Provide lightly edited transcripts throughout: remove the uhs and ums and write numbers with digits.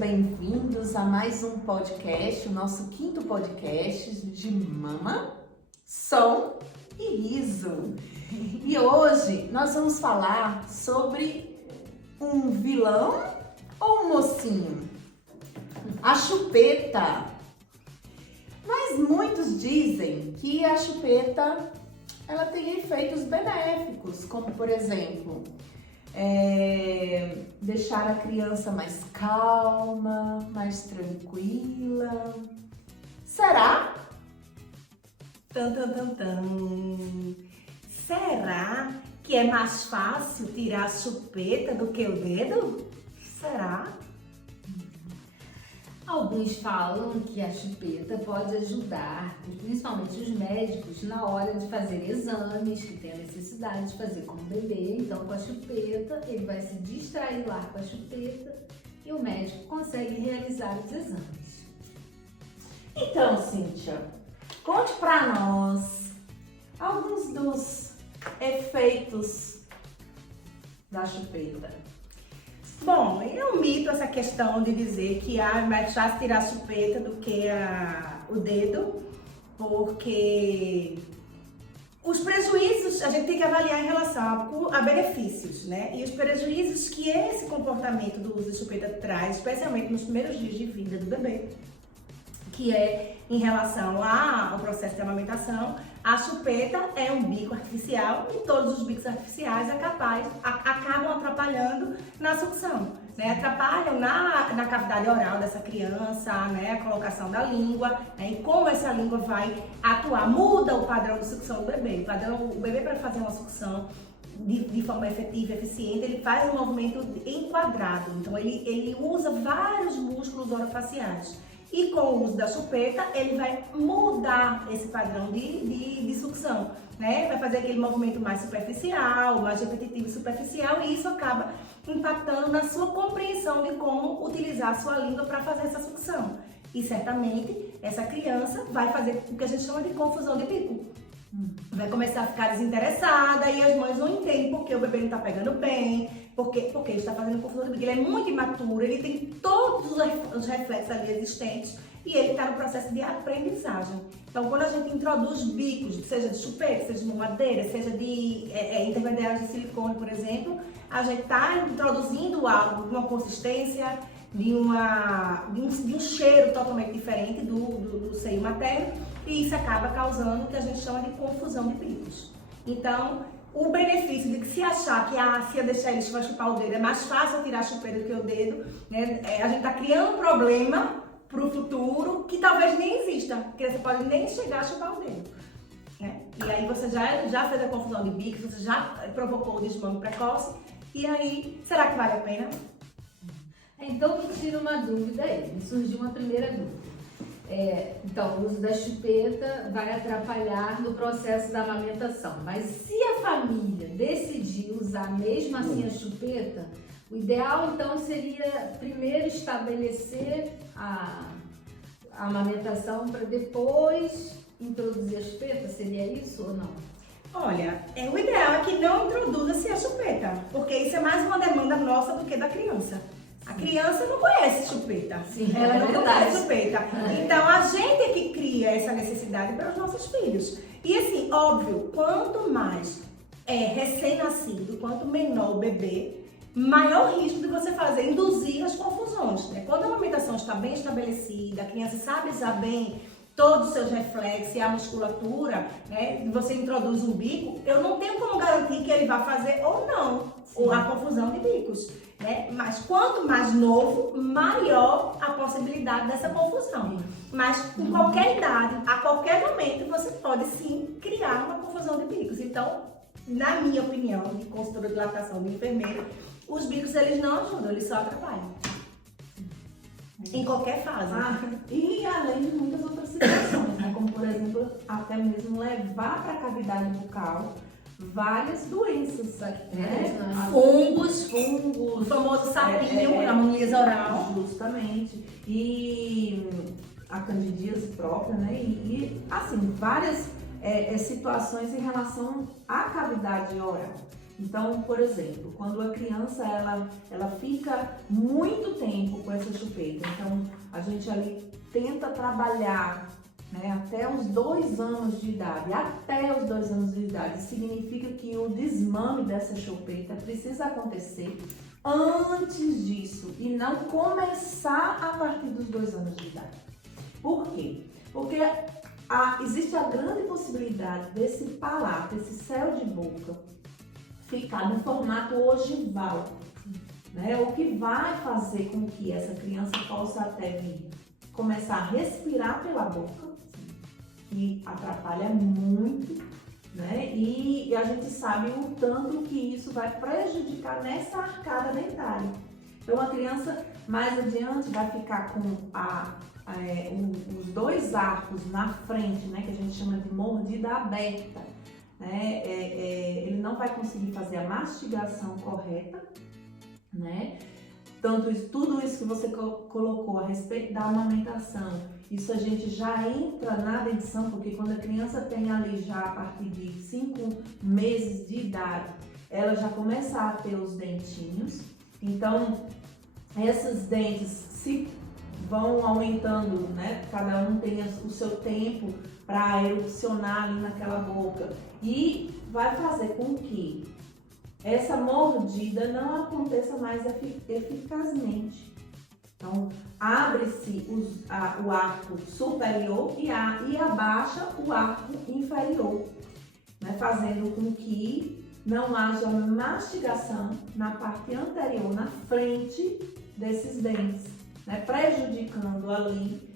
bem-vindos a mais um podcast, o nosso quinto podcast de Mama, Som e Riso. E hoje nós vamos falar sobre um vilão ou um mocinho? A chupeta. Mas muitos dizem que a chupeta ela tem efeitos benéficos, como por exemplo, deixar a criança mais calma, mais tranquila. Será? Será que é mais fácil tirar a chupeta do que o dedo? Será? Alguns falam que a chupeta pode ajudar, principalmente os médicos, na hora de fazer exames que tem a necessidade de fazer com o bebê. Então, com a chupeta, ele vai se distrair lá com a chupeta e o médico consegue realizar os exames. Então, Cíntia, conte pra nós alguns dos efeitos da chupeta. Bom, é um mito essa questão de dizer que é mais fácil tirar a chupeta do que o dedo, porque os prejuízos a gente tem que avaliar em relação a benefícios, né? E os prejuízos que esse comportamento do uso de chupeta traz, especialmente nos primeiros dias de vida do bebê, que é em relação ao processo de amamentação. A chupeta é um bico artificial e todos os bicos artificiais acabam atrapalhando na sucção, né? Atrapalham na cavidade oral dessa criança, né? A colocação da língua, né? E como essa língua vai atuar, muda o padrão de sucção do bebê. O bebê, para fazer uma sucção de forma efetiva e eficiente, ele faz um movimento enquadrado, então ele usa vários músculos orofaciais. E com o uso da chupeta, ele vai mudar esse padrão de sucção, né? Vai fazer aquele movimento mais superficial, mais repetitivo e superficial, e isso acaba impactando na sua compreensão de como utilizar a sua língua para fazer essa sucção. E certamente, essa criança vai fazer o que a gente chama de confusão de bico. Vai começar a ficar desinteressada e as mães não entendem porque o bebê não está pegando bem, porque ele está fazendo confusão de bico. Ele é muito imaturo, ele tem todos os reflexos ali existentes e ele está no processo de aprendizagem. Então, quando a gente introduz bicos, seja de chupeta, seja de mamadeira, seja de intermediários de silicone, por exemplo, a gente está introduzindo algo de uma consistência, de um cheiro totalmente diferente do seio materno, e isso acaba causando o que a gente chama de confusão de bicos. Então, o benefício de que se achar que se eu deixar ele chupar o dedo é mais fácil tirar a chupeta do que o dedo, né? A gente está criando um problema para o futuro que talvez nem exista, porque você pode nem chegar a chupar o dedo, né? E aí você já fez a confusão de bicos, você já provocou o desmame precoce, e aí, será que vale a pena? Então, me tira uma dúvida aí, me surgiu uma primeira dúvida. Então, o uso da chupeta vai atrapalhar no processo da amamentação, mas se a família decidir usar mesmo assim a chupeta, o ideal então seria primeiro estabelecer a amamentação para depois introduzir a chupeta, seria isso ou não? Olha, o ideal é que não introduza-se a chupeta, porque isso é mais uma demanda nossa do que da criança. A criança não conhece chupeta, ela não conhece chupeta. Então a gente é que cria essa necessidade para os nossos filhos. E assim, óbvio, quanto mais recém-nascido, quanto menor o bebê, maior o risco de você induzir as confusões, né? Quando a amamentação está bem estabelecida, a criança sabe usar bem todos os seus reflexos e a musculatura, né? Você introduz um bico, eu não tenho como garantir que ele vai fazer ou não a confusão de bicos, né? Mas quanto mais novo, maior a possibilidade dessa confusão. Mas com qualquer idade, a qualquer momento, você pode sim criar uma confusão de bicos. Então, na minha opinião, de consultora de lactação, de enfermeira, os bicos eles não ajudam, eles só atrapalham. Em qualquer fase. E além de muitas outras situações, né? Como por exemplo, até mesmo levar para a cavidade bucal várias doenças, né? Fungos, o famoso sapinho, a amonias oral. Justamente. E a candidíase própria, né? E assim, várias situações em relação à cavidade oral. Então, por exemplo, quando a criança ela fica muito tempo com essa chupeta, então a gente ali tenta trabalhar, né, até os 2 anos de idade. Até os 2 anos de idade significa que o desmame dessa chupeta precisa acontecer antes disso e não começar a partir dos 2 anos de idade. Por quê? Porque existe a grande possibilidade desse palato, esse céu de boca, ficar no formato ogival, né? O que vai fazer com que essa criança possa até vir começar a respirar pela boca, que atrapalha muito, né? E a gente sabe o tanto que isso vai prejudicar nessa arcada dentária. Então a criança mais adiante vai ficar com os 2 arcos na frente, né? Que a gente chama de mordida aberta. Né? Ele não vai conseguir fazer a mastigação correta, né? Tudo isso que você colocou a respeito da amamentação, isso a gente já entra na dentição, porque quando a criança tem ali já a partir de 5 meses de idade, ela já começa a ter os dentinhos. Então, esses dentes se vão aumentando, né? Cada um tem o seu tempo para erupcionar ali naquela boca e vai fazer com que essa mordida não aconteça mais eficazmente. Então, abre-se o arco superior e abaixa o arco inferior, né? Fazendo com que não haja mastigação na parte anterior, na frente desses dentes, né? Prejudicando ali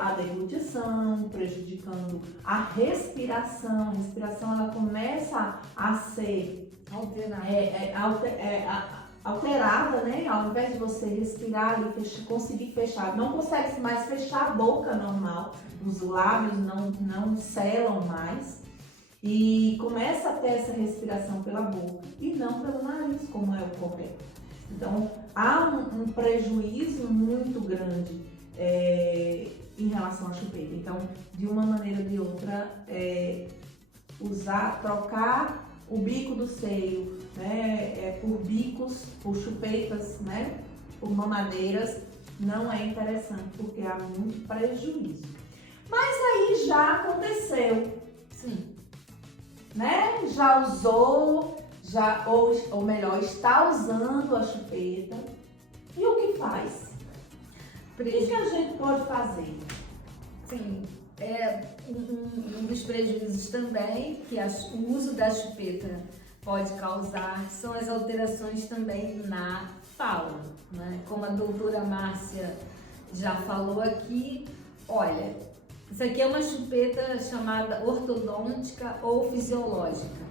a deglutição, prejudicando a respiração. A respiração ela começa a ser alterada, né? Ao invés de você respirar e conseguir fechar, não consegue mais fechar a boca normal, os lábios não selam mais e começa a ter essa respiração pela boca e não pelo nariz, como é o correto. Então, há um prejuízo muito grande em relação à chupeta. Então, de uma maneira ou de outra, trocar o bico do seio, né, por chupetas, né, por mamadeiras, não é interessante, porque há muito prejuízo. Mas aí já aconteceu. Sim. Né? Já usou, ou melhor, está usando a chupeta. E o que faz? O que a gente pode fazer? Sim, um dos prejuízos também que o uso da chupeta pode causar são as alterações também na fala, né? Como a doutora Márcia já falou aqui, olha, isso aqui é uma chupeta chamada ortodôntica ou fisiológica.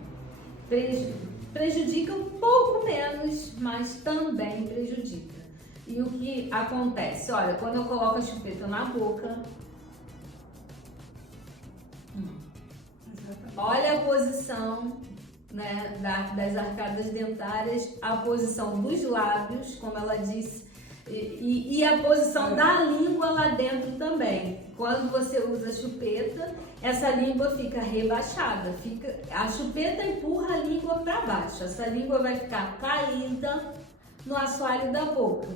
Prejudica um pouco menos, mas também prejudica. E o que acontece? Olha, quando eu coloco a chupeta na boca, olha a posição, né, das arcadas dentárias, a posição dos lábios, como ela disse, e a posição da língua lá dentro também. Quando você usa a chupeta, essa língua fica rebaixada, a chupeta empurra a língua para baixo, essa língua vai ficar caída no assoalho da boca,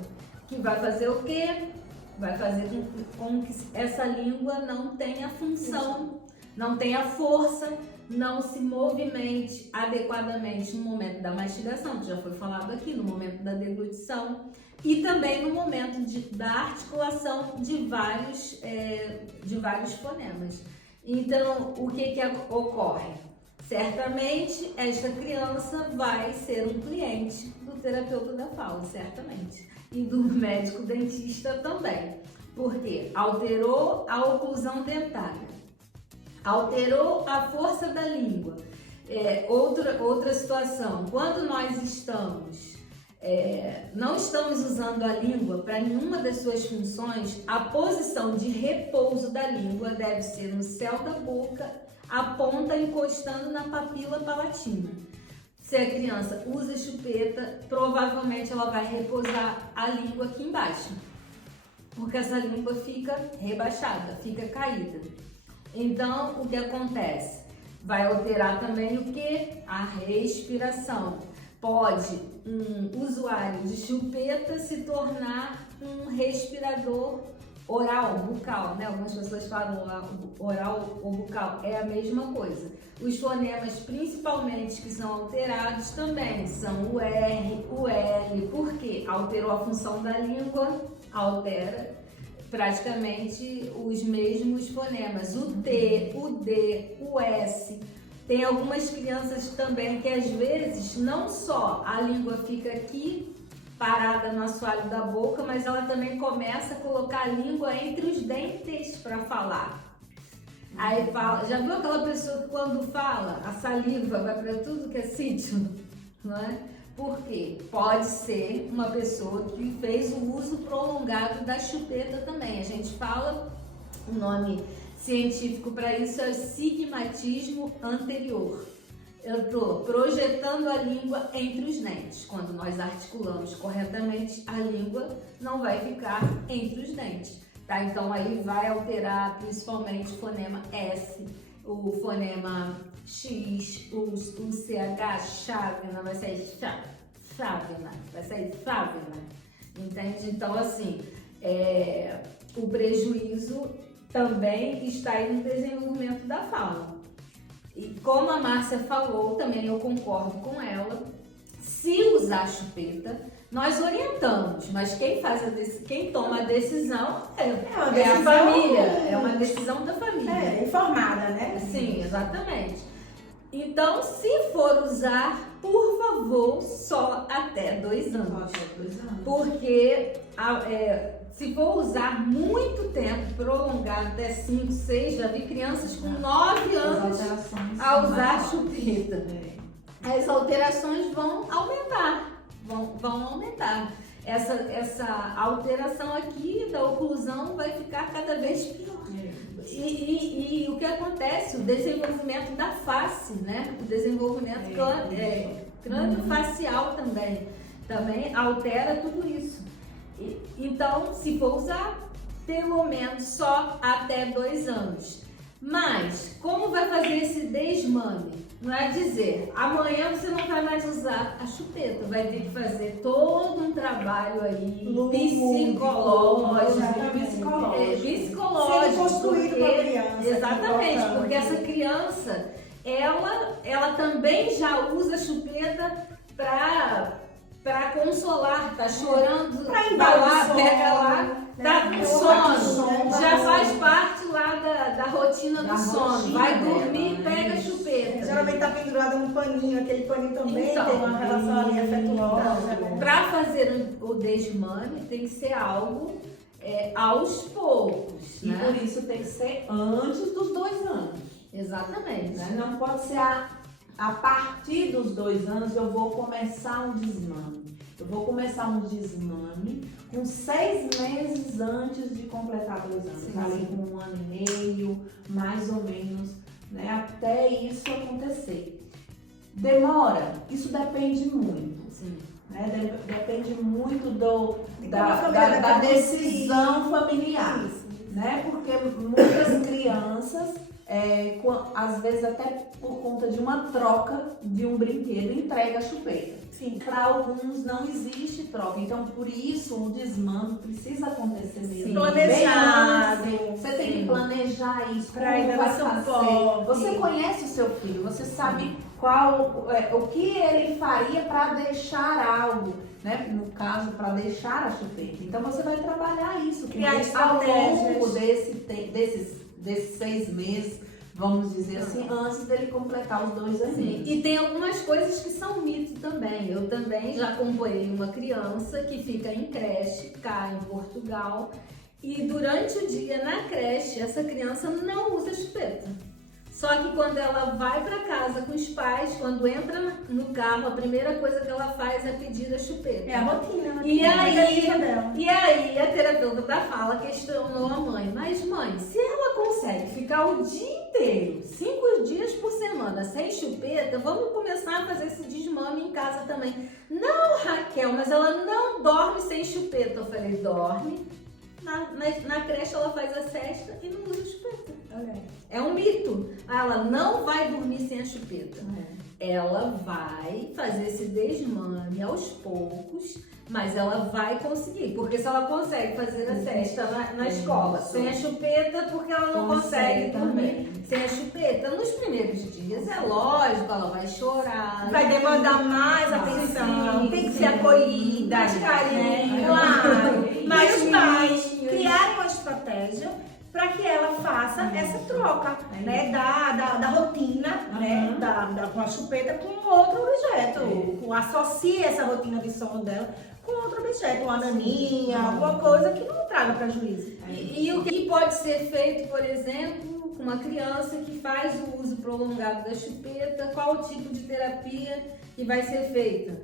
que vai fazer o quê? Vai fazer com que essa língua não tenha função, não tenha força, não se movimente adequadamente no momento da mastigação, que já foi falado aqui, no momento da deglutição e também no momento da articulação de vários fonemas. Então, o que ocorre? Certamente, esta criança vai ser um cliente do terapeuta da fala, certamente, e do médico dentista também, porque alterou a oclusão dentária, alterou a força da língua. Outra situação, quando nós não estamos usando a língua para nenhuma das suas funções, a posição de repouso da língua deve ser no céu da boca, a ponta encostando na papila palatina. Se a criança usa chupeta, provavelmente ela vai repousar a língua aqui embaixo, porque essa língua fica rebaixada, fica caída. Então, o que acontece? Vai alterar também o que? A respiração. Pode um usuário de chupeta se tornar um respirador oral, bucal, né? Algumas pessoas falam oral ou bucal, é a mesma coisa. Os fonemas, principalmente, que são alterados também são o R, o L, porque alterou a função da língua, altera praticamente os mesmos fonemas, o T, o D, o S. Tem algumas crianças também que às vezes não só a língua fica aqui parada no assoalho da boca, mas ela também começa a colocar a língua entre os dentes para falar. Aí fala, já viu aquela pessoa que quando fala, a saliva vai para tudo que é sítio, não é? Por quê? Pode ser uma pessoa que fez o uso prolongado da chupeta também. A gente fala, o nome científico para isso é sigmatismo anterior. Eu estou projetando a língua entre os dentes. Quando nós articulamos corretamente, a língua não vai ficar entre os dentes, tá? Então aí vai alterar principalmente o fonema S, o fonema X, o CH, chávena, vai sair chávena, vai sair chávena, entende? Então assim, o prejuízo também está aí no desenvolvimento da fala. E como a Márcia falou, também eu concordo com ela, se usar chupeta, nós orientamos, mas quem toma a decisão é a família, é uma decisão da família. Informada, né? Sim, exatamente. Então, se for usar, por favor, só até 2 anos. Porque se for usar muito tempo, prolongado, até 5, 6, já vi crianças com 9 anos a usar chupeta. As alterações vão aumentar, vão aumentar. Essa alteração aqui da oclusão vai ficar cada vez pior. E o que acontece? O desenvolvimento da face, né? O desenvolvimento crânio-facial também altera tudo isso. Então, se for usar, pelo menos só até 2 anos. Mas, como vai fazer esse desmame? Não é dizer, amanhã você não vai mais usar a chupeta, vai ter que fazer todo um trabalho aí psicológico. Sendo construído para a criança. Exatamente, porque essa criança, ela também já usa a chupeta para consolar, tá chorando, vai lá, pega lá, tá com sono, já faz parte lá da rotina do sono, vai dormir, pega a chupeta. Geralmente tá pendurada num paninho, aquele paninho também tem uma relação ali afetuosa. Para fazer o desmame tem que ser algo aos poucos, E né? por isso tem que ser antes dos 2 anos. Exatamente. Né? Não pode ser a partir dos 2 anos eu vou começar um desmame. Eu vou começar um desmame com 6 meses antes de completar 2 anos. Sim, Ali com 1 ano e meio, mais ou menos, né? Até isso acontecer. Demora, isso depende muito. Sim. Né? Depende muito da da decisão familiar. Né? Porque muitas crianças, às vezes até por conta de uma troca de um brinquedo, entrega a chupeta. Sim. Para alguns não existe troca, então por isso o desmame precisa acontecer mesmo. Sim. Planejado. Bem antes. Você tem que planejar isso, Pra como ir vai dando fazer. suporte. Você conhece o seu filho, você sabe o que ele faria para deixar algo, né? No caso, para deixar a chupeta. Então você vai trabalhar isso, Criar ao estratégias. longo desses 6 meses, vamos dizer assim, antes dele completar os 2 anos. Sim, e tem algumas coisas que são mito também. Eu também já acompanhei uma criança que fica em creche, cá em Portugal, e durante o dia na creche, essa criança não usa chupeta. Só que quando ela vai para casa com os pais, quando entra no carro, a primeira coisa que ela faz é pedir a chupeta. É a rotina, né? E dela. aí a terapeuta da fala questionou a mãe, mas mãe, se ela consegue ficar o dia inteiro, 5 dias por semana, sem chupeta, vamos começar a fazer esse desmame em casa também. Não, Raquel, mas ela não dorme sem chupeta. Eu falei, dorme. Na creche ela faz a cesta e não usa chupeta. Olha aí. É um mito. Ela não vai dormir sem a chupeta. Ela vai fazer esse desmame aos poucos, mas ela vai conseguir. Porque se ela consegue fazer a festa na escola sem a chupeta, porque ela não consegue dormir sem a chupeta. Nos primeiros dias, é lógico, ela vai chorar. Vai demandar mais atenção, tem que ser acolhida, mais carinho, claro. Mas os pais criarem uma estratégia para que ela faça essa troca, né, da rotina, né, com a chupeta com outro objeto. Associe essa rotina de sono dela com outro objeto, uma naninha, alguma coisa que não traga prejuízo. E o que pode ser feito, por exemplo, com uma criança que faz o uso prolongado da chupeta, qual o tipo de terapia que vai ser feita?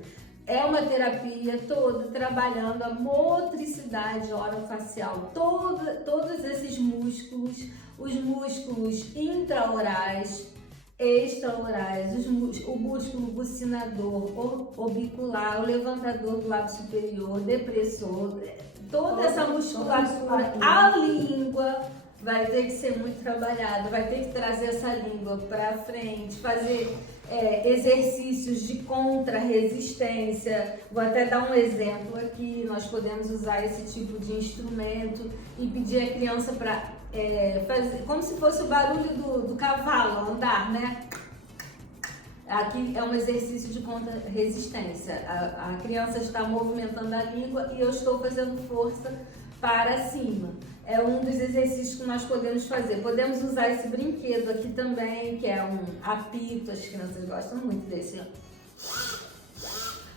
É uma terapia toda trabalhando a motricidade orofacial, todos esses músculos, os músculos intraorais, extraorais, o músculo bucinador, orbicular, o levantador do lábio superior, depressor, toda essa musculatura, a língua vai ter que ser muito trabalhada, vai ter que trazer essa língua para frente, fazer exercícios de contra-resistência. Vou até dar um exemplo aqui. Nós podemos usar esse tipo de instrumento e pedir a criança para fazer como se fosse o barulho do cavalo andar, né? Aqui é um exercício de contra-resistência. A criança está movimentando a língua e eu estou fazendo força para cima. É um dos exercícios que nós podemos fazer. Podemos usar esse brinquedo aqui também, que é um apito. As crianças gostam muito desse.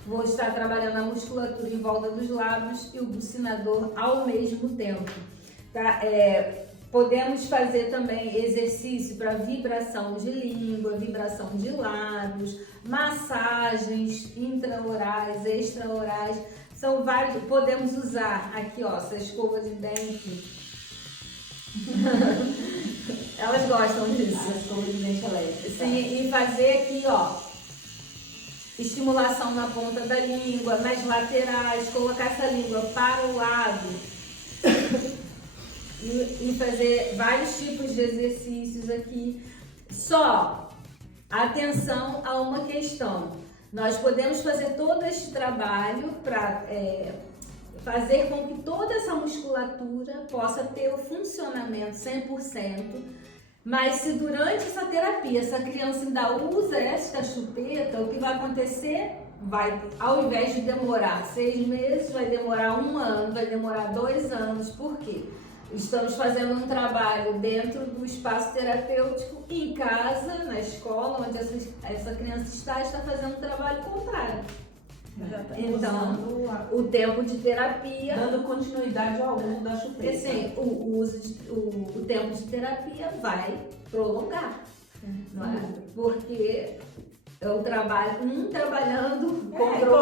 Vou estar trabalhando a musculatura em volta dos lábios e o bucinador ao mesmo tempo. Tá? Podemos fazer também exercício para vibração de língua, vibração de lábios, massagens intraorais, extraorais. São vários. Podemos usar aqui, ó, essa escova de dente. Elas gostam disso. A escova de dente elétrica. Sim, e fazer aqui, ó, estimulação na ponta da língua, nas laterais, colocar essa língua para o lado e fazer vários tipos de exercícios aqui. Só atenção a uma questão. Nós podemos fazer todo este trabalho para fazer com que toda essa musculatura possa ter o funcionamento 100%, mas se durante essa terapia essa criança ainda usa esta chupeta, o que vai acontecer? Ao invés de demorar 6 meses, vai demorar 1 ano, vai demorar 2 anos. Por quê? Estamos fazendo um trabalho dentro do espaço terapêutico, em casa, na escola, onde essa criança está fazendo um trabalho contrário. Então, o tempo de terapia... Dando continuidade ao uso da chupeta. Assim, o tempo de terapia vai prolongar, não é? Porque é o trabalho, um trabalhando contra o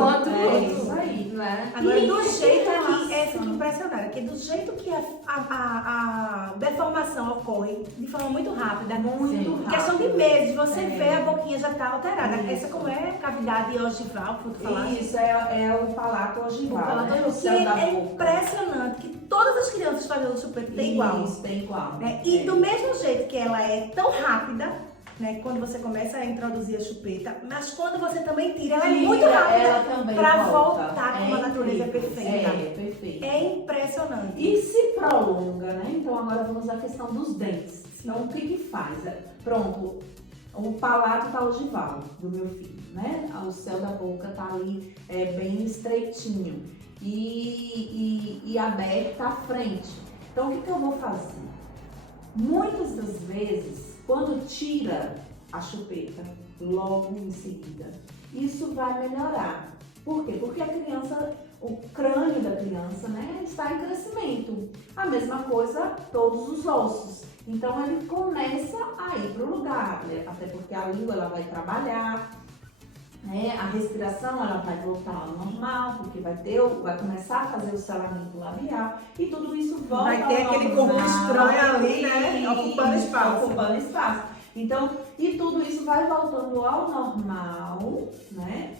outro. Isso aí. Não é? Agora, do jeito que fico impressionada, porque do jeito que a deformação ocorre de forma muito rápida, em questão de meses, você vê a boquinha já está alterada. Isso. Essa como é cavidade ogival, que tu falaste? Isso é o palato ogival, né? O Que céu da é boca. impressionante que todas as crianças fazendo chupeta tem igual. Isso, tem igual. Né? E do mesmo jeito que ela é tão rápida, né, quando você começa a introduzir a chupeta, mas quando você também tira, ela é muito rápida para voltar com a natureza perfeita. Perfeita. É impressionante. E se prolonga, né? Então agora vamos à questão dos dentes. Então o que faz? Pronto, o palato tá ogival do meu filho, né? O céu da boca tá ali bem estreitinho e aberto à frente. Então o que eu vou fazer? Muitas das vezes, quando tira a chupeta logo em seguida, isso vai melhorar. Por quê? Porque a criança, o crânio da criança, né, está em crescimento. A mesma coisa todos os ossos. Então ele começa a ir para o lugar, né? Até porque a língua ela vai trabalhar, né? A respiração ela vai voltar ao normal, porque vai começar a fazer o selamento labial e tudo isso volta vai ter ao aquele normal. corpo estranho ali, né? Ocupando espaço. Ocupando espaço. Então, e tudo isso vai voltando ao normal, né?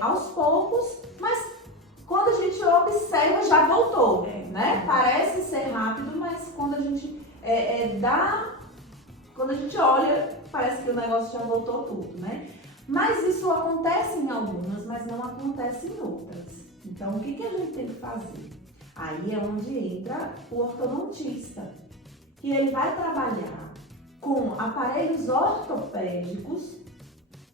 Aos poucos, mas quando a gente observa já voltou, né? Parece ser rápido, mas quando a gente dá quando a gente olha, parece que o negócio já voltou tudo, né? Mas isso acontece em algumas, mas não acontece em outras. Então, o que a gente tem que fazer? Aí é onde entra o ortodontista, que ele vai trabalhar com aparelhos ortopédicos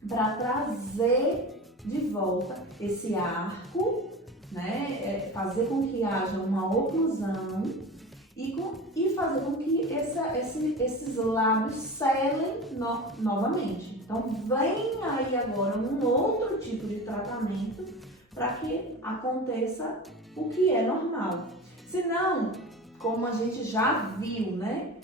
para trazer de volta esse arco, né? Fazer com que haja uma oclusão e fazer com que esses lábios selem novamente. Então, vem aí agora um outro tipo de tratamento para que aconteça o que é normal. Senão, como a gente já viu, né?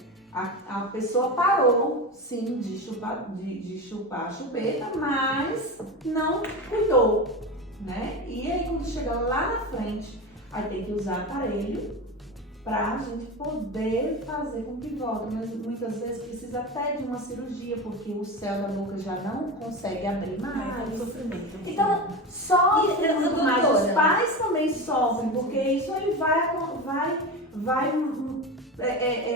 A pessoa parou, sim, de chupar a chupeta, mas não cuidou, né? E aí, quando chega lá na frente, aí tem que usar aparelho para a gente poder fazer com que volte. Mas muitas vezes precisa até de uma cirurgia, porque o céu da boca já não consegue abrir mais. Sofrimento. Então, sofre E, muito mais. Os doutora? pais também sofrem, porque isso aí vai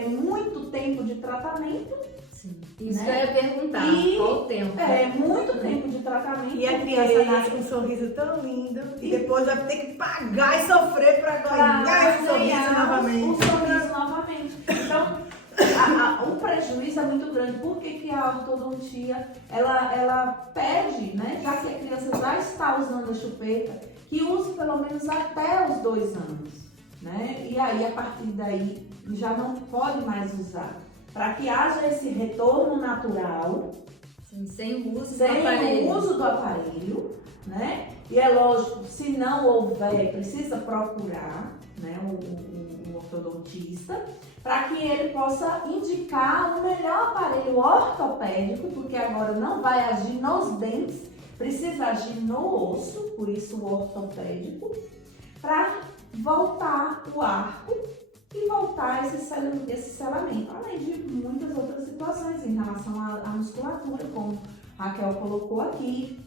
muito tempo de tratamento. Sim. Isso Né? que eu ia perguntar, E- qual o tempo? É muito tempo de tratamento. E a criança nasce com um sorriso tão lindo e depois vai ter que pagar e sofrer para ganhar esse sorriso novamente. O sorriso novamente. Então, o prejuízo é muito grande. Por que a ortodontia, ela pede, né, já que a criança já está usando a chupeta, que use pelo menos até os 2 anos, né? E aí, a partir daí, já não pode mais usar. Para que haja esse retorno natural, Sim, sem o uso do sem aparelho. o uso do aparelho, né? E é lógico, se não houver, precisa procurar, né, o ortodontista, para que ele possa indicar o melhor aparelho ortopédico, porque agora não vai agir nos dentes, precisa agir no osso, por isso o ortopédico, para voltar o arco e voltar esse selamento, além de muitas outras situações em relação à musculatura, como a Raquel colocou aqui,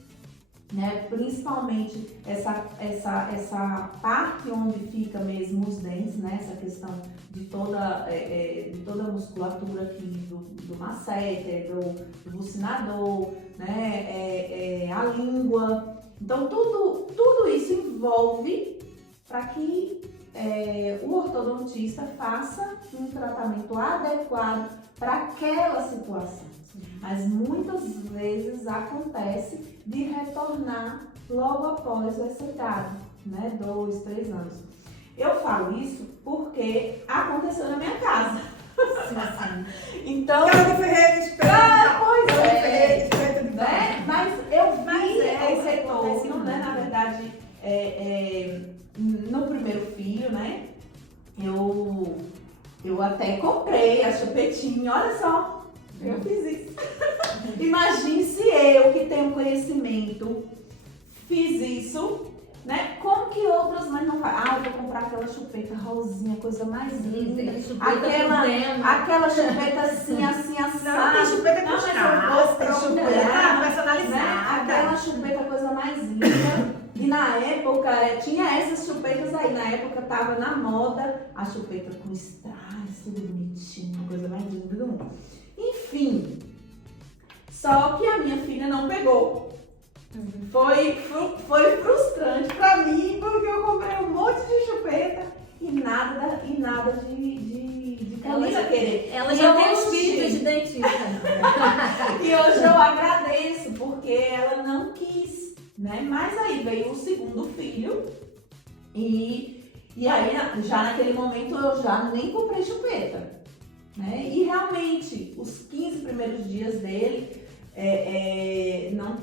né? Principalmente essa parte onde fica mesmo os dentes, né? Essa questão de toda a musculatura aqui do masseter, do bucinador, né? A língua. Então tudo isso envolve para que o ortodontista faça um tratamento adequado para aquela situação. Mas muitas vezes acontece de retornar logo após essa idade, né? 2, 3 anos. Eu falo isso porque aconteceu na minha casa. Então, Cara de Ferreira, espera. pois é, Espera de né? Mas eu vi Mas esse acontece retorno, né? Na verdade, no primeiro filho, né? Eu até comprei a chupetinha, olha só, eu fiz isso. Imagine se eu, que tenho conhecimento, fiz isso, né? Como que outras mães não fazem? Eu vou comprar aquela chupeta rosinha, coisa mais linda. Aquela chupeta assim, assada. Não, tem chupeta com Não, mas eu casca, tem vou chupeta procurar, personalizada. Aquela chupeta, coisa mais linda. E na época, tinha essas chupetas aí. Na época tava na moda a chupeta com strass, tudo bonitinho, coisa mais linda do mundo. Enfim, só que a minha filha não pegou. Foi frustrante pra mim, porque eu comprei um monte de chupeta e nada de camisa querer. Ela E já eu tem gostei. espírito de dentista. E hoje eu agradeço, porque ela não quis, né? Mas aí veio o segundo filho e aí já naquele momento eu já nem comprei chupeta, né? E realmente, os 15 primeiros dias dele não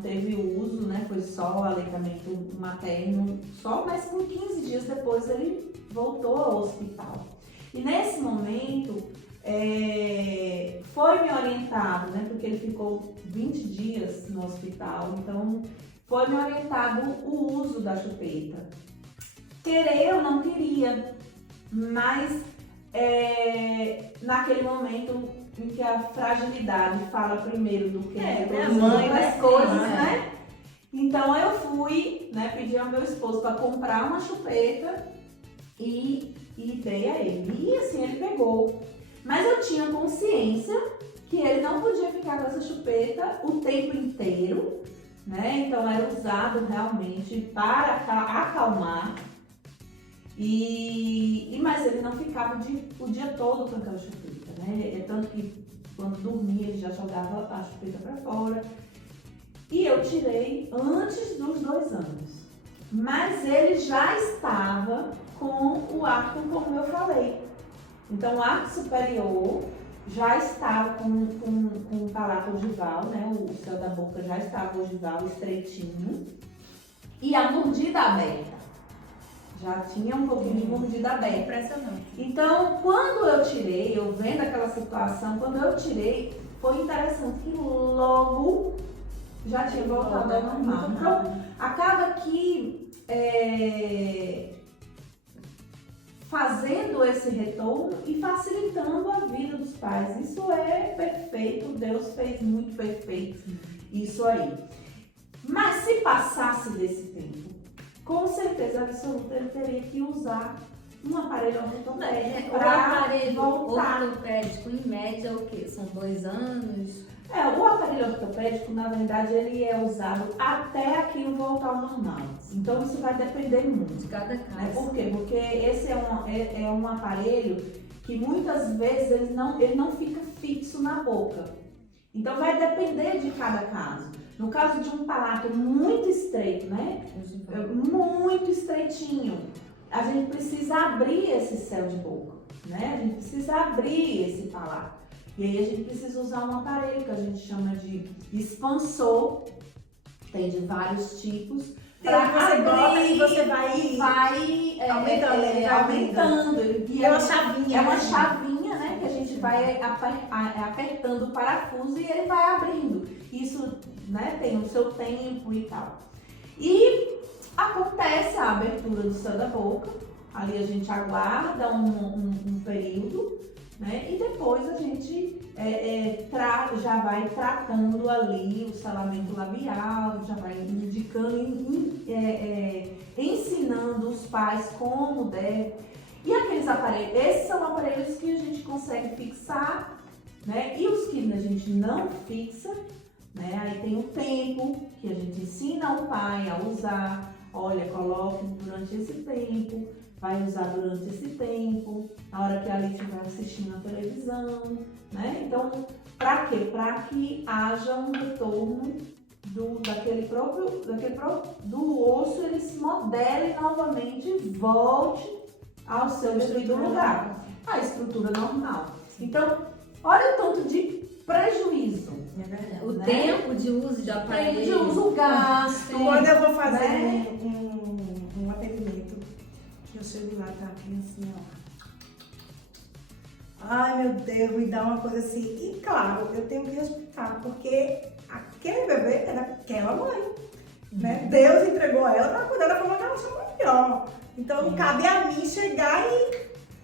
teve o uso, né? Foi só o aleitamento materno, mas com 15 dias depois ele voltou ao hospital. E nesse momento foi me orientado, né? Porque ele ficou 20 dias no hospital, então foi me orientado o uso da chupeta. Querer eu não queria, mas naquele momento em que a fragilidade fala primeiro do que minha mãe, outras né? coisas, Sim, né? Então eu fui, né, pedi ao meu esposo para comprar uma chupeta e dei a ele. E assim ele pegou. Mas eu tinha consciência que ele não podia ficar com essa chupeta o tempo inteiro, né? Então era usado realmente para acalmar. Mas ele não ficava o dia todo com aquela chupeta, né? Tanto que quando dormia ele já jogava a chupeta para fora. E eu tirei antes dos 2 anos. Mas ele já estava com o arco, como eu falei. Então o arco superior já estava com o palato ogival, né? O céu da boca já estava ogival, estreitinho. E a mordida aberta. Já tinha um pouquinho de mordida aberta. Impressionante. Então, quando eu tirei, eu vendo aquela situação, quando eu tirei, foi interessante que logo já tinha voltado ao normal. Então, acaba que fazendo esse retorno e facilitando a vida dos pais. Isso é perfeito, Deus fez muito perfeito isso aí. Mas se passasse desse tempo, com certeza absoluta ele teria que usar um aparelho ortopédico O para aparelho voltar. ortopédico, em média, é o quê? São 2 anos? O aparelho ortopédico, na verdade, ele é usado até aquilo voltar ao normal. Então, isso vai depender muito. De cada caso. Por quê? Porque esse é um aparelho que muitas vezes ele não fica fixo na boca. Então, vai depender de cada caso. No caso de um palato muito estreito, né? Muito estreitinho, a gente precisa abrir esse céu de boca, né? A gente precisa abrir esse palato. E aí a gente precisa usar um aparelho que a gente chama de expansor, tem de vários tipos. Para você bota e você vai aumentando. E é uma chavinha. É uma chavinha, né? Que a gente vai apertando o parafuso e ele vai abrindo. Isso, né, tem o seu tempo e tal. E acontece a abertura do céu da boca. Ali a gente aguarda um período, né? E depois a gente já vai tratando ali o selamento labial, já vai indicando, ensinando os pais como deve. E aqueles aparelhos, esses são aparelhos que a gente consegue fixar, né? E os que a gente não fixa, né? Aí tem o tempo que a gente ensina o pai a usar. Olha, coloque durante esse tempo, vai usar durante esse tempo, na hora que a Alice estiver assistindo a televisão, né? Então, para quê? Para que haja um retorno do osso, ele se modele novamente e volte ao seu devido lugar, a estrutura normal. Então, olha o tanto de prejuízo. É verdade. O né? tempo de uso de aparelho. Tempo de uso, o gasto. Quando eu vou fazer né? um atendimento, que eu chego lá, tá a criancinha, ó. Ai, meu Deus, me dá uma coisa assim. E claro, eu tenho que respeitar, porque aquele bebê é daquela mãe, né? Deus entregou ela para cuidar da forma que ela achou melhor. Então, cabe a mim chegar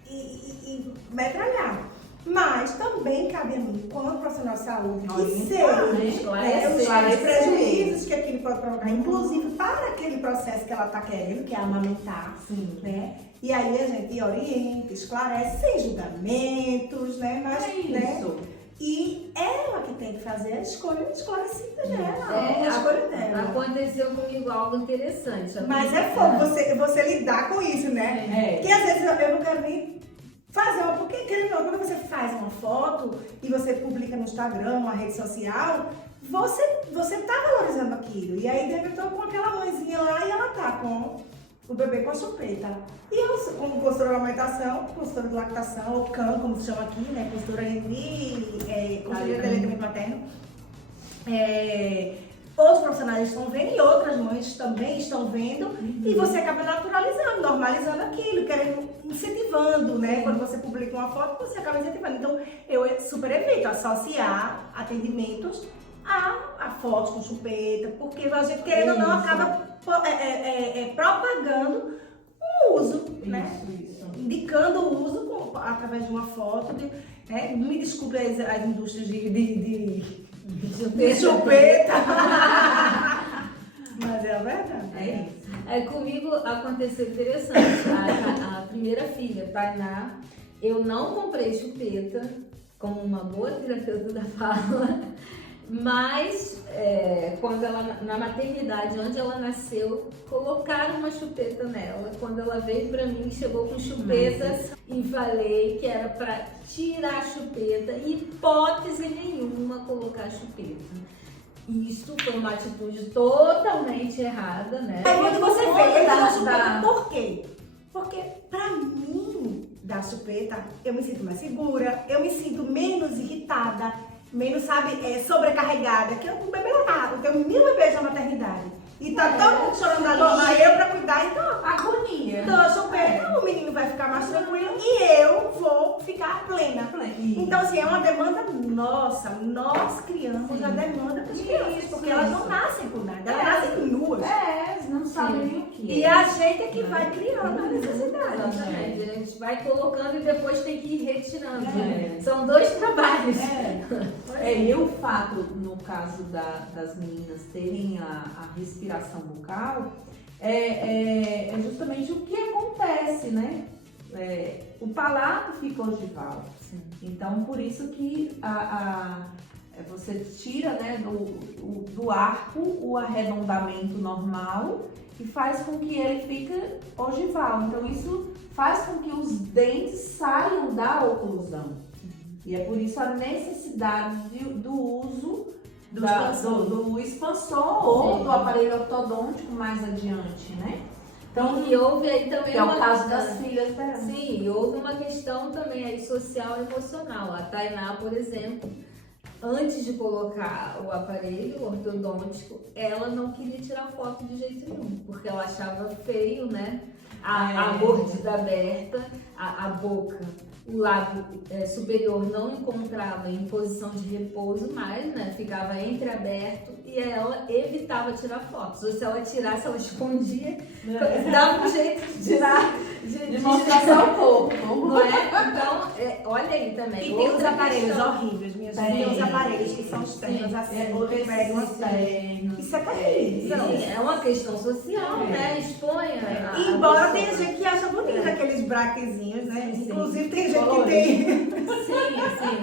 e metralhar. Mas também cabe a mim, como profissional de saúde, que sei os prejuízos que aquilo pode provocar, inclusive para aquele processo que ela está querendo, que é amamentar. Sim. Né? E aí a gente orienta, esclarece, sem julgamentos, né? Mas, né? Isso. E ela que tem que fazer a escolha esclarecida dela, É, a escolha dela. Aconteceu comigo algo interessante. Mas é fogo você lidar com isso, né? Porque às vezes eu não quero nem fazer uma... Porque quando você faz uma foto e você publica no Instagram, uma rede social, você tá valorizando aquilo. E aí, de repente, eu tô com aquela mãezinha lá e ela tá com o bebê com a chupeta. E eu, como consultora de amamentação, consultora de lactação, ou CAM, como se chama aqui, né? Consultora de aleitamento materno. Outros profissionais estão vendo e outras mães também estão vendo. E você acaba naturalizando, normalizando aquilo, querendo, incentivando, né? Quando você publica uma foto, você acaba incentivando. Então, eu super evito associar atendimentos a fotos com chupeta, porque a gente, querendo ou não, acaba propagando o uso, né? Isso. Indicando o uso através de uma foto. Né? Me desculpe as indústrias de chupeta. Mas é a verdade. Comigo aconteceu interessante. A primeira filha, Tainá, Eu não comprei chupeta, como uma boa terapeuta da fala, mas quando ela, na maternidade, onde ela nasceu, colocaram uma chupeta nela. Quando ela veio pra mim, chegou com chupetas e falei que era pra tirar a chupeta, hipótese nenhuma colocar chupeta. Isso foi uma atitude totalmente errada, né? Aí quando você vê, ele dá chupeta, da- por quê? Porque pra mim, dar chupeta, eu me sinto mais segura, eu me sinto menos irritada, menos, sabe, sobrecarregada. Que o bebê eu tenho 1000 bebês na maternidade. E tá todo mundo chorando ali, eu pra cuidar, então Agonia. dou a chupeta, o menino vai ficar mais tranquilo e eu vou ficar plena. Então, assim, é uma demanda nossa, nós criamos a demanda das crianças, porque elas não nascem com nada, elas nascem nuas. Não sabem nem o que E a gente é que vai criando a necessidade. Exatamente. A gente vai colocando e depois tem que ir retirando. É. São 2 trabalhos. E o fato, no caso das meninas terem a respiração bucal, é justamente o que acontece, né? O palato fica ogival. Então, por isso que você tira, né, do arco o arredondamento normal e faz com que ele fique ogival. Então, isso faz com que os dentes saiam da oclusão. E é por isso a necessidade do uso do expansor ou do aparelho ortodôntico mais adiante, né? Então, E houve aí também que é o caso das filhas dela. Sim, e houve uma questão também aí social e emocional. A Tainá, por exemplo, antes de colocar o aparelho ortodôntico, ela não queria tirar foto de jeito nenhum, porque ela achava feio, né? A mordida aberta, a boca, o lábio superior não encontrava em posição de repouso mais, né? Ficava entreaberto e ela evitava tirar fotos. Ou se ela tirasse, ela escondia, dava um jeito de tirar, de mostrar só o corpo. não é? Então, olha aí também. E tem os outra aparelhos questão. horríveis, minhas filhas. Tem os aparelhos que são externos assim, que pegam assim. Isso é terrível. Sim, é uma questão social, né? Expõe Embora tenha gente que acha bonito aqueles braquezinhos, né? Sim, sim. Inclusive tem gente que tem. Sim.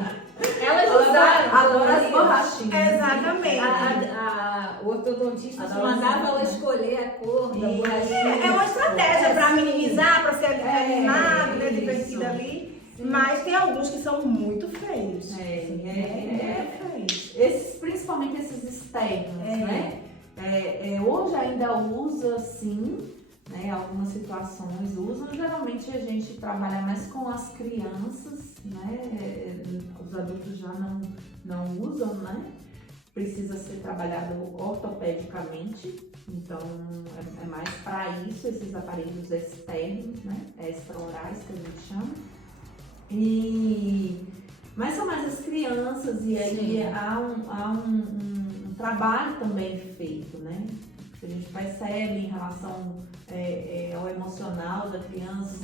Elas usaram. Adoro as borrachinhas. Exatamente. O ortodontista mandava ela escolher a cor da borrachinha. É uma estratégia para minimizar, para ser animado, né? Divertido isso. ali. Mas tem alguns que são muito feios. Principalmente esses externos, né? Hoje ainda usa sim, né? Algumas situações usam. Geralmente a gente trabalha mais com as crianças, né? Os adultos já não usam, né? Precisa ser trabalhado ortopedicamente, então é mais para isso esses aparelhos externos, né? Extraorais que a gente chama. Mas são mais as crianças e aí há um trabalho também feito, né? A gente percebe em relação ao emocional da criança,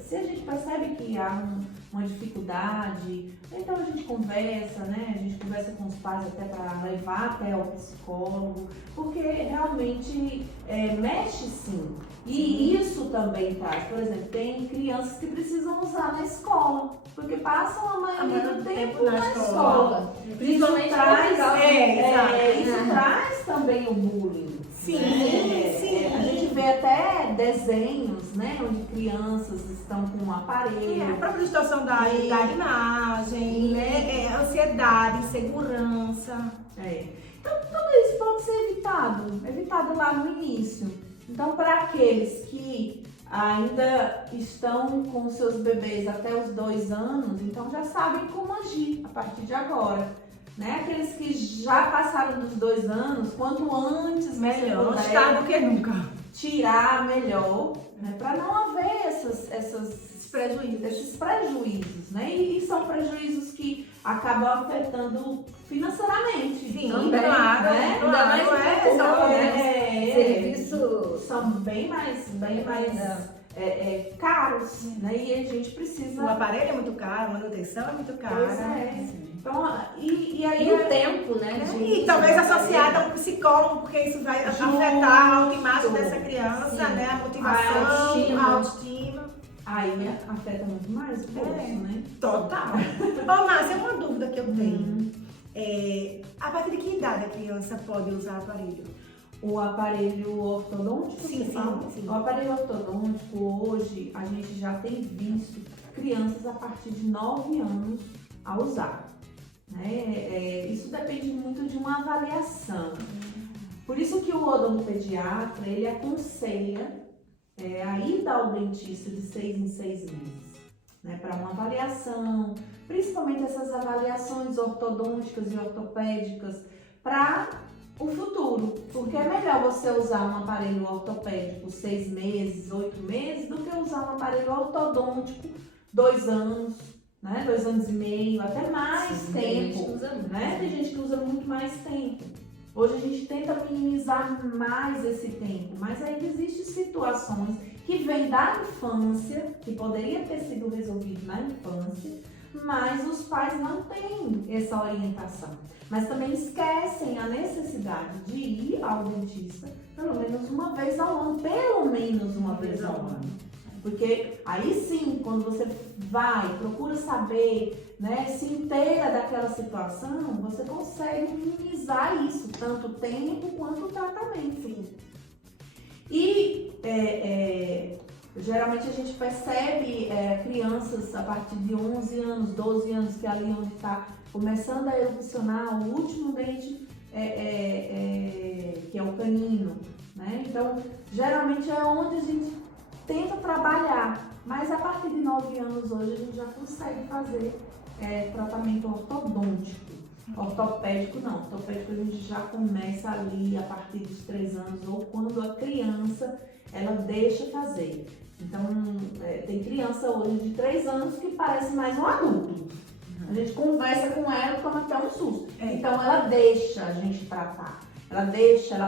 se a gente percebe que há uma dificuldade, então a gente conversa, né? A gente conversa com os pais até para levar até o psicólogo, porque realmente mexe sim. E isso também traz, por exemplo, tem crianças que precisam usar na escola, porque passam a maioria do tempo na escola. Principalmente Isso traz também o bullying. Sim. A gente vê até desenhos, né, onde crianças estão com um aparelho. A própria distorção da imagem, né? Ansiedade, insegurança. Então, tudo isso pode ser evitado lá no início. Então, para aqueles que ainda estão com seus bebês até os 2 anos, então já sabem como agir a partir de agora. Né? Aqueles que já passaram dos 2 anos, quanto antes Melhor estar do que nunca. Tirar melhor, né? Para não haver esses prejuízos, né? E são prejuízos que acabam afetando financeiramente. Sim, também, claro, né? Ainda mais serviços são bem mais caros, né? E a gente precisa. O aparelho é muito caro, a manutenção é muito cara. Pois é. Então, e aí o tempo, né? E talvez associada a um psicólogo, porque isso vai afetar a autoimagem dessa criança, né? A motivação, a autoestima. aí afeta muito mais o bolso, né? Total. Ô, Márcia, uma dúvida que eu tenho. A partir de que idade a criança pode usar aparelho? O aparelho ortodôntico, Sim, você fala? sim. O aparelho ortodôntico, hoje, a gente já tem visto crianças a partir de 9 anos a usar. Né? Isso depende muito de uma avaliação. Por isso que o odontopediatra, ele aconselha a ida ao dentista de 6 em 6 meses, né? Para uma avaliação, principalmente essas avaliações ortodônticas e ortopédicas, para o futuro, porque é melhor você usar um aparelho ortopédico 6 meses, 8 meses, do que usar um aparelho ortodôntico 2 anos, né? 2 anos e meio, até mais tempo, né? Tem gente que usa muito mais tempo. Hoje a gente tenta minimizar mais esse tempo, mas ainda existem situações que vêm da infância, que poderia ter sido resolvido na infância, mas os pais não têm essa orientação. Mas também esquecem a necessidade de ir ao dentista pelo menos uma vez ao ano, Porque aí sim, quando você vai, procura saber, né, se inteira daquela situação, você consegue minimizar isso, tanto o tempo quanto o tratamento. E geralmente a gente percebe crianças a partir de 11 anos, 12 anos, que é ali onde está começando a erupcionar o último dente, que é o canino, né? Então, geralmente é onde a gente tenta trabalhar, mas a partir de 9 anos hoje a gente já consegue fazer tratamento ortodôntico. Ortopédico não, ortopédico a gente já começa ali a partir dos 3 anos ou quando a criança ela deixa fazer. Então, tem criança hoje de 3 anos que parece mais um adulto. A gente conversa com ela e toma até um susto. Então, ela deixa a gente tratar. Ela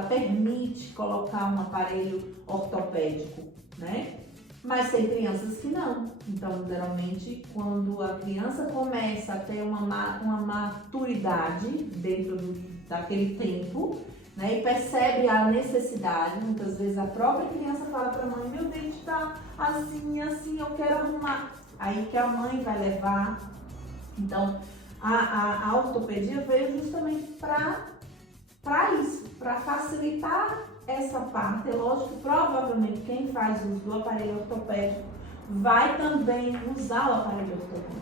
permite colocar um aparelho ortopédico, né? Mas tem crianças que não. Então, geralmente, quando a criança começa a ter uma maturidade dentro daquele tempo, né, e percebe a necessidade, muitas vezes a própria criança fala para a mãe, meu dente está assim, eu quero arrumar. Aí que a mãe vai levar. Então, a ortopedia veio justamente para isso, para facilitar essa parte. É lógico que provavelmente quem faz uso do aparelho ortopédico vai também usar o aparelho ortopédico.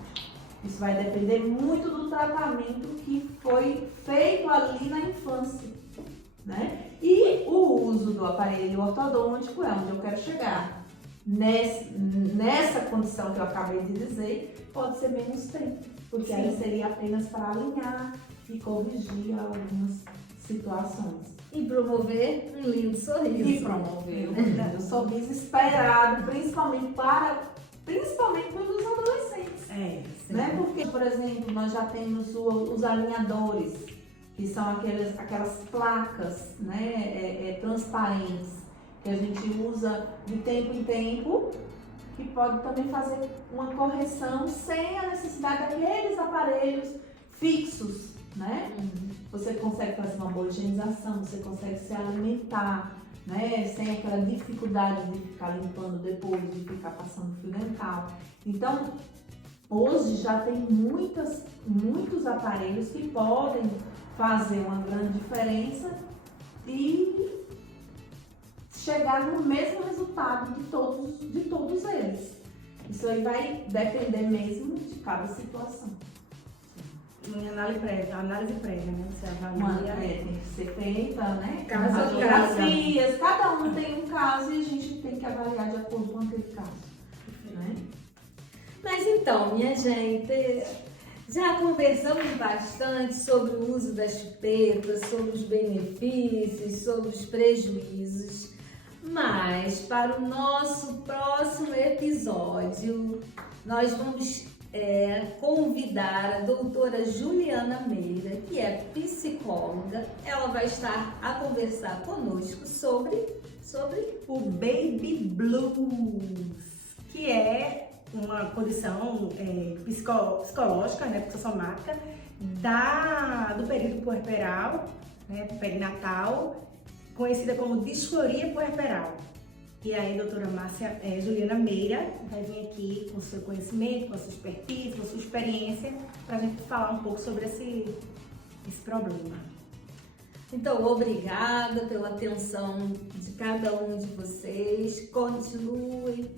Isso vai depender muito do tratamento que foi feito ali na infância, né? E o uso do aparelho ortodôntico é onde eu quero chegar. Nessa condição que eu acabei de dizer, pode ser menos tempo, porque aí seria apenas para alinhar e corrigir algumas situações. E promover um lindo sorriso. E promover um lindo sorriso esperado, principalmente pelos adolescentes. Né? Porque, por exemplo, nós já temos os alinhadores, que são aquelas placas, né, transparentes, que a gente usa de tempo em tempo, que pode também fazer uma correção sem a necessidade daqueles aparelhos fixos, né? Você consegue fazer uma boa higienização, você consegue se alimentar, né? Sem aquela dificuldade de ficar limpando depois, de ficar passando fio dental. Então, hoje já tem muitos aparelhos que podem fazer uma grande diferença e chegar no mesmo resultado de todos eles. Isso aí vai depender mesmo de cada situação. Análise prévia, né? Você avalia. Tem que ser feita, né? Caso a Radiografias, cada um tem um caso e a gente tem que avaliar de acordo com aquele caso, né? Mas então, minha gente, já conversamos bastante sobre o uso da chupeta, sobre os benefícios, sobre os prejuízos, mas para o nosso próximo episódio, nós vamos convidar a doutora Juliana Meira, que é psicóloga. Ela vai estar a conversar conosco sobre o Baby Blues, que é uma condição psicológica, né, psicossomática, do período puerperal, né, perinatal, conhecida como disforia puerperal. E aí, doutora Juliana Meira vai vir aqui com seu conhecimento, com a sua expertise, com a sua experiência, para a gente falar um pouco sobre esse problema. Então, obrigada pela atenção de cada um de vocês. Continuem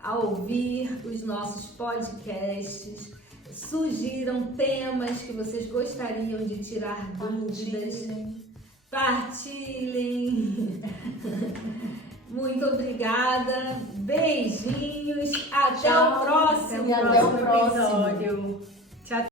a ouvir os nossos podcasts. Sugiram temas que vocês gostariam de tirar dúvidas. Partilhem. Muito obrigada. Beijinhos. Até o próximo Até o próximo episódio.